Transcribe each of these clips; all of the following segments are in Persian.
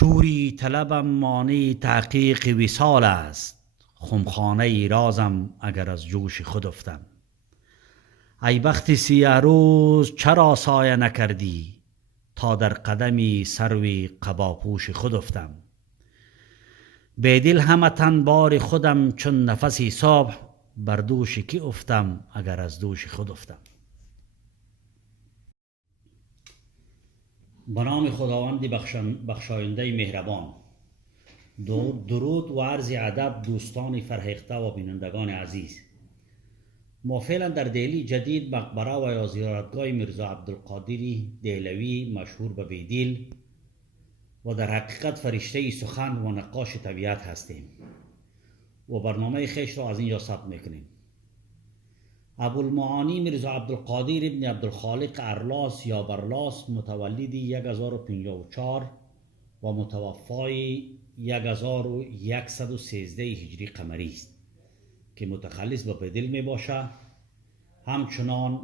شوری طلبم مانع تحقیق وصال است، خمخانه رازم اگر از جوش خود افتم. ای بخت سیه روز چرا سایه نکردی، تا در قدمی سروی قباپوش خود افتم. بیدل همه تن بار خودم چون نفسی صبح، بر دوش کی افتم اگر از دوش خود افتم. به نام خداوند بخشاینده مهربان. درود و عرض ادب دوستان فرهیخته و بینندگان عزیز. ما فعلا در دهلی جدید مقبره و یا زیارتگاه میرزا عبدالقادری دهلوی مشهور به بیدل و در حقیقت فرشته سخن و نقاش طبیعت هستیم و برنامه خویش را از اینجا ثبت میکنیم. ابوالمعانی میرزا عبدالقادر ابن عبدالخالق ارلاس یا برلاس، متولد 1054 و متوفای 1113 هجری قمری است که متخلص به بیدل می باشه. همچنان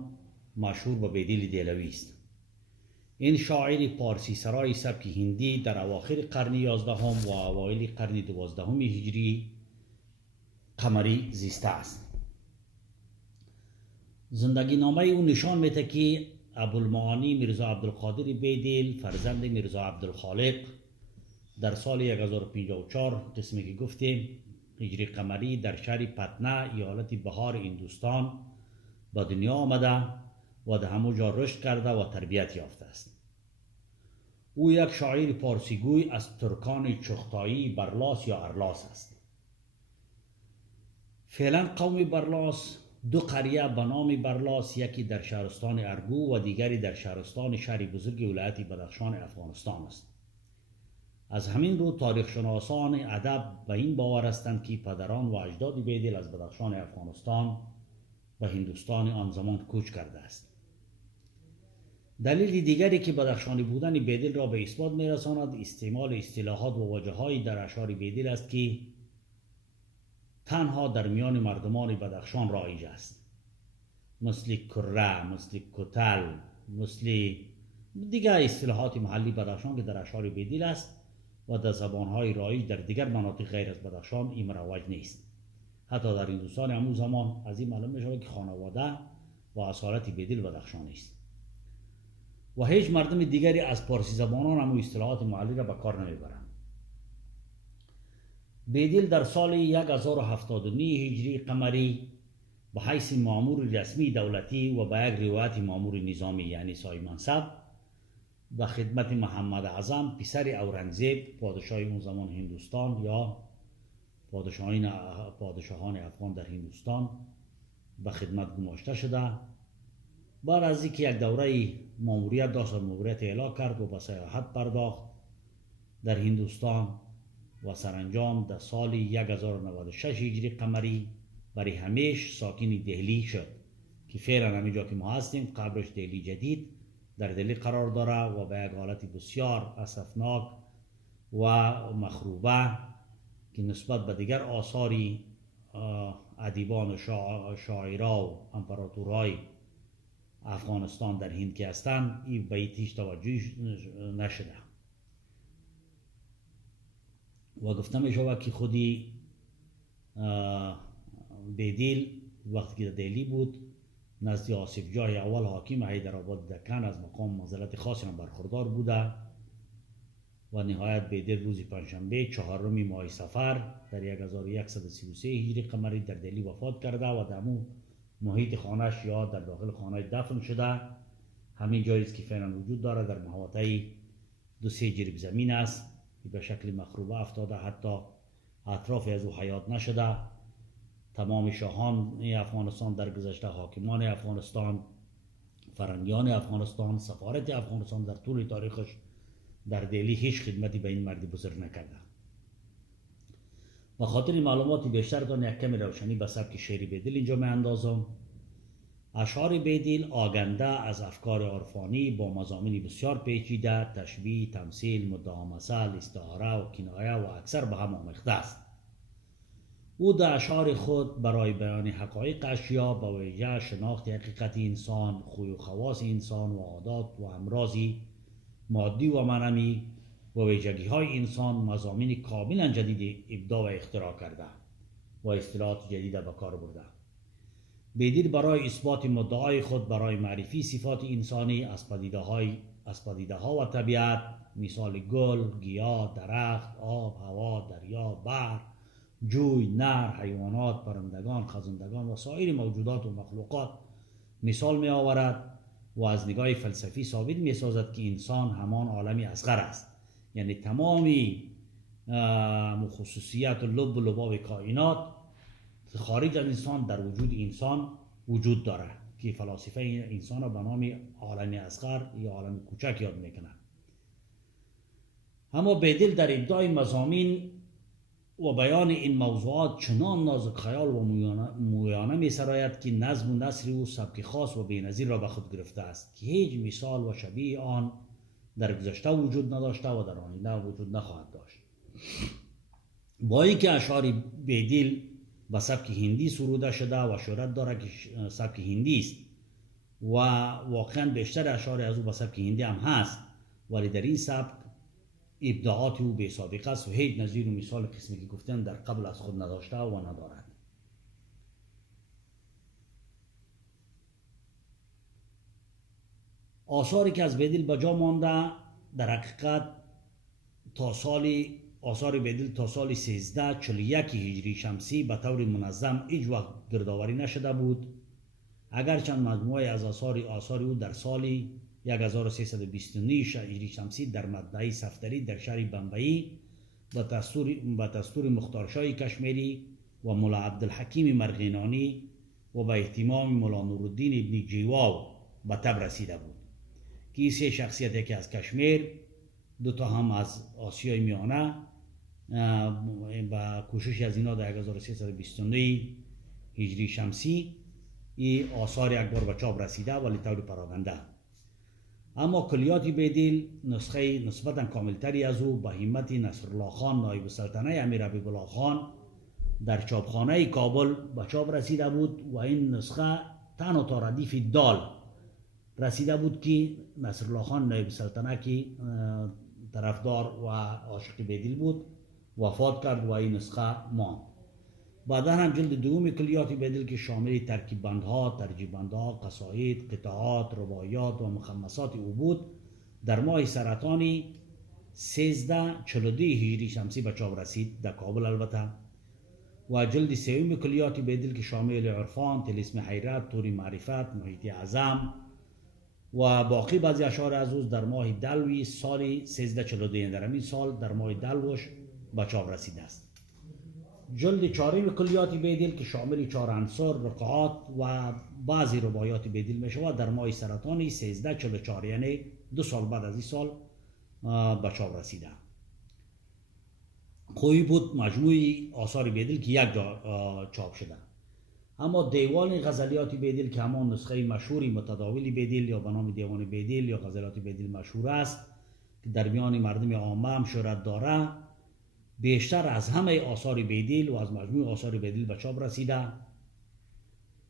مشهور به بیدل دهلوی است. این شاعر پارسی سرای سبک هندی در اواخر قرن 11 و اوایل قرن 12 هجری قمری زیسته است. زندگی نامه او نشان میده که ابوالمعانی میرزا عبدالقادر بیدل فرزند میرزا عبدالخالق در سال 1054 قسمی که گفتیم هجری قمری در شهر پتنه ایالت بهار هندوستان به دنیا آمده و در همونجا رشد کرده و تربیت یافته است. او یک شاعر پارسیگوی از ترکان چغتایی برلاس یا ارلاس است. فعلا قوم برلاس دو قریه به نام برلاس، یکی در شهرستان ارگو و دیگری در شهر بزرگ ولایت بدخشان افغانستان است. از همین رو تاریخ شناسان ادب به این باور هستند که پدران و اجداد بیدل از بدخشان افغانستان به هندوستان آن زمان کوچ کرده است. دلیل دیگری که بدخشانی بودن بیدل را به اثبات میرساند استعمال اصطلاحات و واژه‌هایی در اشعار بیدل است که تنها در میان مردمان بدخشان رایج است، مثل کره، مثل کتل، مثل دیگر اصطلاحات محلی بدخشان که در اشعار بیدل است و در زبانهای رایج در دیگر مناطق غیر از بدخشان این مروج نیست. حتی در هندوستان همون زمان از این معلوم می‌شود که خانواده و اصالت بیدل بدخشانی است و هیچ مردم دیگری از پارسی زبانان همون اصطلاحات محلی را به کار نمیبرند. بیدل در سال 1079 هجری قمری به حیث مامور رسمی دولتی و به یک روایت مامور نظامی یعنی صاحب منصب به خدمت محمد اعظم پسر اورنگزیب پادشاه اون زمان هندوستان یا پادشاهان افغان در هندوستان به خدمت گماشته شده. بعد از اینکه یک دوره ماموریت داشت و ماموریت اعلا کرد و به سیاحت پرداخت در هندوستان و سرانجام در سال 1096 هجری قمری برای همیشه ساکن دهلی شد که فعلا همینجا که ما هستیم قبرش دهلی جدید در دهلی قرار داره و به یک حالت بسیار اسفناک و مخروبه که نسبت به دیگر آثاری ادیبان و شاعرها و امپراتورهای افغانستان در هند که هستند این به هیچ توجه نشده و گفته می شود که خودی بیدل وقتی که در دهلی بود نزد آصف جاه اول حاکم حیدرآباد دکن از مقام منزلت خاصی هم برخوردار بوده و نهایت بیدل روز پنجشنبه 4 ماه صفر در 1133 هجری قمری در دهلی وفات کرده و در محیط خانهش یا در داخل خانه دفن شده. همین جایی است که فعلا وجود داره در محوطه 2-3 جریب زمین است که به شکل مخروبه افتاده، حتی اطراف از او حیات نشده. تمام شاهان افغانستان در گذشته، حاکمان افغانستان، فرنگیان افغانستان، سفارت افغانستان در طول تاریخش در دهلی هیچ خدمتی به این مرد بزرگ نکرده. و خاطر معلومات بیشتر دان یک کمی روشنی به سبک شعر بیدل اینجا می اندازم. اشعار بیدل آگنده از افکار عرفانی با مضامین بسیار پیچیده، تشبیه، تمثیل، مدعا مثل، استعاره و کنایه و اکثر به هم آمیخته است. او در اشعار خود برای بیان حقایق اشیا به ویژه شناخت حقیقت انسان، خوی و خواص انسان و عادات و امراض مادی و معنوی و ویژگی های انسان مضامین کاملا جدید ابداع و اختراع کرده و اصطلاحات جدید به کار برده. بیدل برای اثبات مدعای خود برای معرفی صفات انسانی از پدیده ها و طبیعت، مثال گل، گیاه، درخت، آب، هوا، دریا، بحر، جوی، نهر، حیوانات، پرندگان، خزندگان و سایر موجودات و مخلوقات مثال می آورد و از نگاه فلسفی ثابت می سازد که انسان همان عالمی اصغر است. یعنی تمامی خصوصیات و لب و لباب کائنات خارج از انسان در وجود انسان وجود داره که فلاسفه انسان را به نام عالم اصغر یا عالم کوچک یاد میکنند. اما بیدل در ابداع مضامین و بیان این موضوعات چنان نازک خیال و مویانه می سراید که نظم و نثر او سبک خاص و بی‌نظیر را به خود گرفته است که هیچ مثال و شبیه آن در گذشته وجود نداشته و در آینده وجود نخواهد داشت. با اینکه اشعار بیدل به سبک هندی سروده شده و شهرت داره که سبک هندی است و واقعا بیشتر اشعار از او به سبک هندی هم هست، ولی در این سبک ابداعات او بی سابقه است و هیچ نظیر و مثال قسمی که گفتم در قبل از خود نداشته و ندارد. آثاری که از بیدل به جا مانده در حقیقت آثار بیدل تا سال 1341 هجری شمسی به طور منظم هیچ وقت گردآوری نشده بود، اگرچند مجموعه از آثار او در سال 1329 هجری شمسی در مطبعه صفدری در شهر بمبئی به دستور مختارشاه کشمیری و مولا عبدالحکیم مرغینانی و به اهتمام مولا نورالدین ابن جیواو به تب رسیده بود که این سه شخصیت، یکی از کشمیر، دو تا هم از آسیای میانه، با کوشش از اینا در 1329 هجری شمسی این آثار یک بار به چاپ رسیده ولی طور پراگنده. اما کلیات بیدل نسخه نسبتا کاملتری از او به همت نصرالله خان نایب السلطنه امیر حبیب الله خان در چاپخانه کابل به چاپ رسیده بود و این نسخه تنها تا ردیف دال رسیده بود که نصرالله خان نایب السلطنه که طرفدار و عاشق بیدل بود وفات کرد و این نسخه ماند. بعدا هم جلد دوم کلیات بیدل که شامل ترکیب بندها، ترجیب بندها، قصاید، قطعات، رباعیات و مخمسات او بود در ماه سرطان 1342 هجری شمسی به چاپ رسید در کابل البته. و جلد سوم کلیات بیدل که شامل عرفان، طلسم حیرت، طور معرفت، محیط اعظم و باقی بعضی اشعار از او در ماه دلوی سال 1342 در همین سال در ماه دلوش به چاپ رسیده است. جلد چهارم کلیات بیدل که شامل 4 عنصر، رقعات و بعضی رباعیات بیدل می شود در ماه سرطان 1344 یعنی 2 سال بعد از این سال به چاپ رسیده. خوبی بود مجموعی آثار بیدل که یک جا چاپ شده. اما دیوان غزلیات بیدل که همان نسخه مشهوری متداول بیدل یا به نام دیوان بیدل یا غزلیات بیدل مشهور است که در میان مردم عامه هم شهرت داره، بیشتر از همه آثار بیدل و از مجموع آثار بیدل به چاپ رسیده.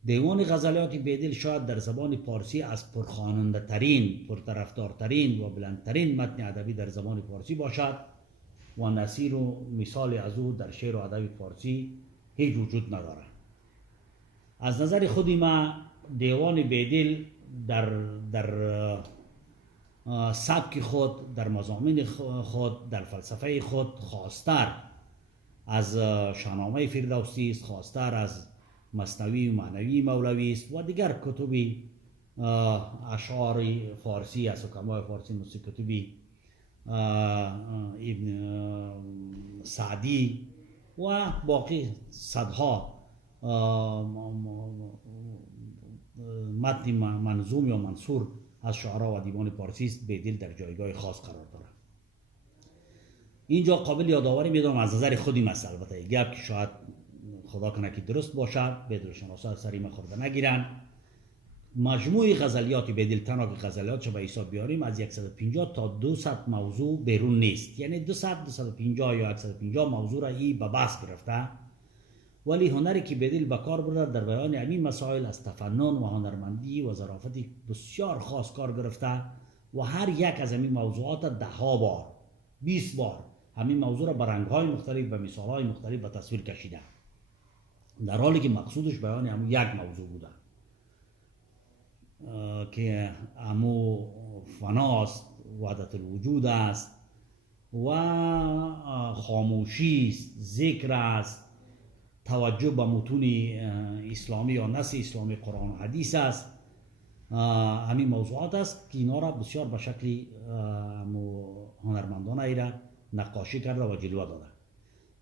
دیوان غزلیات بیدل شاید در زبان فارسی از پرخواننده ترین، پرطرفدارترین و بلندترین متن ادبی در زبان فارسی باشد و نظیر و مثال از او در شعر و ادب فارسی هیچ وجود ندارد. از نظر خودی من دیوان بیدل در سبک خود، در مضامین خود، در فلسفه خود خاصتر از شاهنامه فردوسی است، خاصتر از مثنوی و معنوی مولوی است و دیگر کتب اشعار فارسی از حکمای فارسی مثل کتب ابن سعدی و باقی صدها متن منظوم یا منصور از شعرا و دیوان فارسی است بیدل در جایگاه خاص قرار دارد. اینجا قابل یادآوری میدونم از نظر خودی مثلا البته گپ که شاید خدا کنه که درست باشد، بیدل شناسا سری مخورده نگیرن. مجموع غزلیات بیدل تنها که غزلیاتش به حساب بیاریم از 150 تا 200 موضوع بیرون نیست، یعنی 200 250 یا 150 موضوع را ای به بحث گرفته، ولی هنری که بیدل به کار برده در بیان همین مسائل از تفنن و هنرمندی و ظرافتی بسیار خاص کار گرفته و هر یک از همین موضوعات 10 بار 20 بار همین موضوع را به رنگ‌های مختلف و مثال‌های مختلف به تصویر کشیده، در حالی که مقصودش بیان همون یک موضوع بوده که همو فناست، وحدت الوجود است و خاموشی است، ذکر است، توجه به متون اسلامی یا نص اسلامی قرآن و حدیث است. همین موضوعات است که اینا را بسیار به شکل هنرمندانه ایره نقاشی کرده و جلوه داده.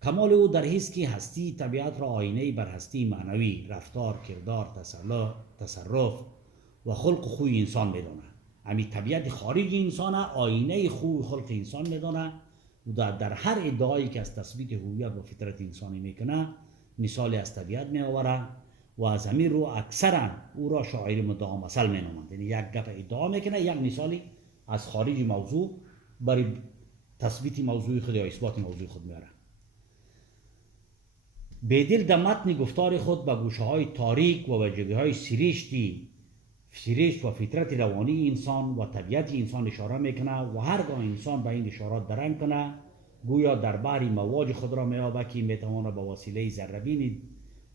کمال او در حیث که هستی طبیعت را آینه بر هستی معنوی، رفتار، کردار، تصرف و خلق و خوی انسان میدانه. همین طبیعت خارجی انسان آینه خوی و خلق انسان میدانه و در هر ادعایی که از تثبیت هویت و فطرت انسانی میکنه مثالی از طبیعت میآوره و از همین رو اکثرا او را شاعر مدعا مثل مینامند. یعنی یک گپ ادعا میکنه، یک مثالی از خارج موضوع برای تثبیت موضوع خود یا اثبات موضوع خود میاره. بیدل در متن گفتار خود به گوشه های تاریک و وجبه های سرشت و فطرت روانی انسان و طبیعت انسان اشاره میکنه و هرگاه انسان به این اشارات درنگ کنه گویا در بحر مواج خود را میابه که میتواند به وسیله ذره‌بین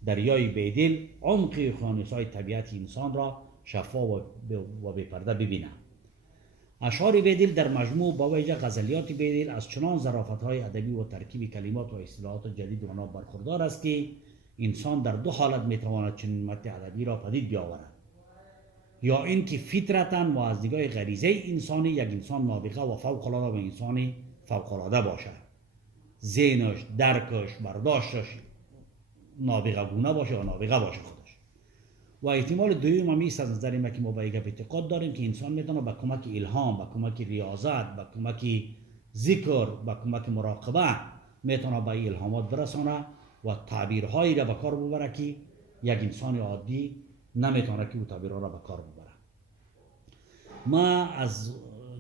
دریای بیدل عمق خانه‌های طبیعت انسان را شفاف و بی پرده ببینه. اشعار بیدل در مجموع با وجه غزلیات بیدل از چنان ظرافت‌های ادبی و ترکیب کلمات و اصطلاحات جدید و ناب برخوردار است که انسان در دو حالت میتواند چنین متن ادبی را پدید بیاورد: یا اینکه فطرتاً و از نگاه غریزه انسانی یک انسان نابغه و فوق‌العاده و انسانی فوق‌العاده باشد، ذهنش، درکش، برداشتش نابغه گونه باشه و نابغه باشه خودش. و احتمال دوم هم است از نظر ما که ما به یک اعتقاد داریم که انسان میتونه با کمک الهام، با کمک ریاضت، با کمک ذکر، با کمک مراقبه میتونه به الهامات برسانه و تعبیرهایی را به کار ببره که یک انسان عادی نمیتونه که او تعبیرها را به کار ببره. ما از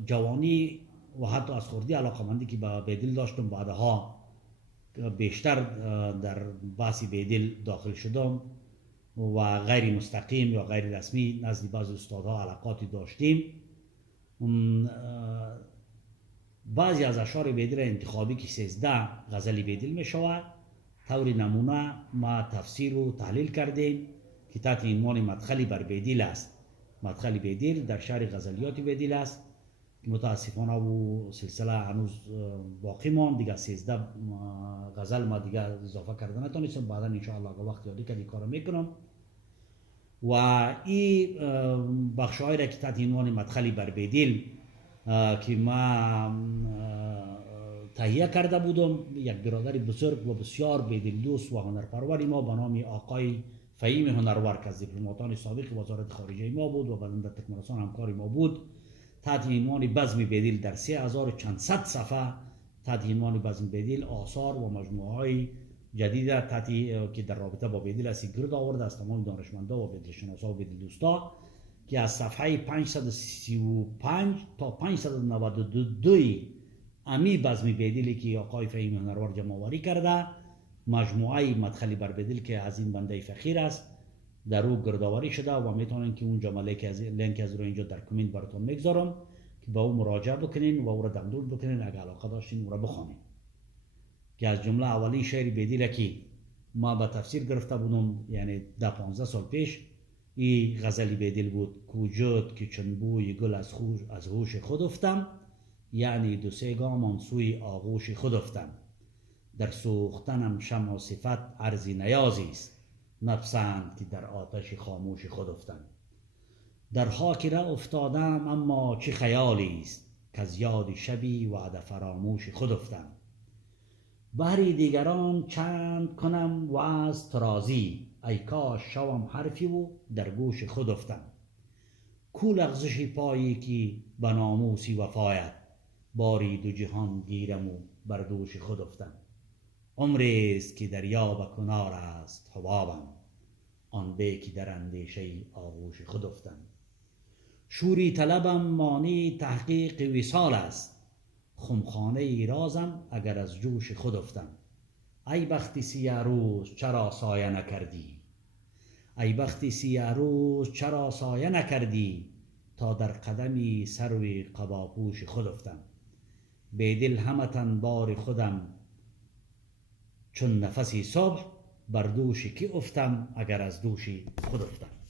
جوانی و حتی از خردی علاقمندی که به بیدل داشتم بعدها بیشتر در بحث بیدل داخل شدم و غیر مستقیم یا غیر رسمی نزد بعض استادها علاقاتی داشتیم. بعضی از اشعار بیدل انتخابی که 13 غزل بیدل می شود طور نمونه ما تفسیر و تحلیل کردیم که تحت عنوان مدخلی بر بیدل است. مدخل بیدل در شرح غزلیات بیدل است که متاسفانه و سلسله هنوز باقی ماند دیگه. 13 غزل ما دیگه اضافه کرده نتونستم، بعدا ان شاء الله اگه وقت یادی که کارو میکنم. و این بخشایی را که تحت عنوان مدخلی بر بیدل که ما تهیه کرده بودم، یک برادر بزرگ و بسیار بیدل دوست و هنرپروری ما به نام آقای فهیم هنرور که از دیپلماتان سابق وزارت خارجه ما بود و بعداً در ترکمنستان همکار ما بود، تحت عنوان بزم بیدل در 3000 چند صد صفحه تحت عنوان بزم بیدل آثار و مجموعه‌های جدید که در رابطه با بیدل است گرد آورده از تمام دانشمندا و بیدل شناسا و بیدل دوستا که از صفحه 535 تا 592 امی بزم بیدلی که آقای فهیم هنرور جمع آوری کرده، مجموعه مدخلی بر بیدل که از این بنده فقیر است در او گردآوری شده و میتونن که اونجا لینک از رو اینجا در کامنت براتون میگذارم که با او مراجعه بکنین و او را دانلود بکنین اگه علاقه داشتین او را بخونین. که از جمله اولین شعر بیدل که ما به تفسیر گرفته بودم، یعنی 15 سال پیش، این غزلی بیدل بود: کوجد که چون بوی گل از هوش خود افتم، یعنی 2-3 گام سوی آغوش خود افتم. در سوختنم شمع و صفت عرضی نیازی است، نپسند که در آتش خاموش خود افتم. در خاک را افتادم اما چه خیالی است، که از یاد شبی وعده فراموش خود افتم. بهری دیگران چند کنم و از ترازی، ای کاش شوم حرفی و در گوش خود افتم. کو لغزش پایی که به ناموسی وفایت، باری دو جهان گیرم و بر دوش خود افتم. عمری است که دریا به کنار است حبابم، آن به که در اندیشه آغوش خود افتم. شوری طلبم مانی تحقیق وصال است، خمخانه رازم اگر از جوش خود افتم. ای بخت سیه روز چرا سایه نکردی، ای بخت سیه روز چرا سایه نکردی، تا در قدمی سروی قباپوش خود افتم. بیدل همتن بار خودم چون نفسی صبح بر دوشی که افتم اگر از دوشی خود افتم.